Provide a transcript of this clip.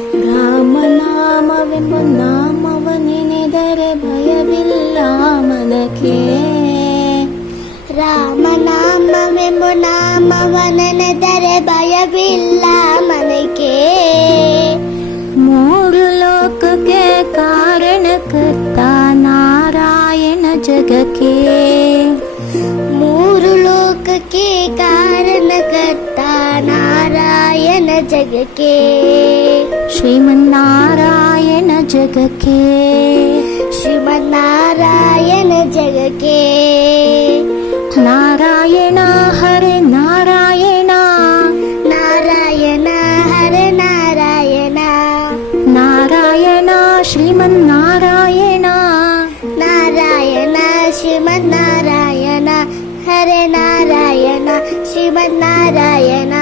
ರಾಮನಾಮವೆಂಬ ನಾಮವ ನೆನೆದರೆ ಭಯವಿಲ್ಲ ಮನಕ್ಕೆ. ರಾಮನಾಮವೆಂಬ ನಾಮವ ನೆನೆದರೆ ಭಯವಿಲ್ಲ ಮನಕ್ಕೆ. ಮೂರು ಲೋಕಕ್ಕೆ ಕಾರಣಕರ್ತ ನಾರಾಯಣ ಜಗಕ್ಕೆ. ಮೂರು ಲೋಕಕ್ಕೆ ಕಾರಣಕರ್ತ ನಾರಾಯಣ ಜಗಕ್ಕೆ. ಶ್ರೀಮನ್ನಾರಾಯಣ ಜಗಕ್ಕೆ. ಶ್ರೀಮನ್ನಾರಾಯಣ ಜಗಕ್ಕೆ. ನಾರಾಯಣ ಹರೆ ನಾರಾಯಣ. ನಾರಾಯಣ ಹರೆ ನಾರಾಯಣ. ನಾರಾಯಣ ಶ್ರೀಮನ್ನಾರಾಯಣ. ನಾರಾಯಣ ಶ್ರೀಮನ್ನಾರಾಯಣ ಹರೆ ನಾರಾಯಣ ಶ್ರೀಮನ್ನಾರಾಯಣ.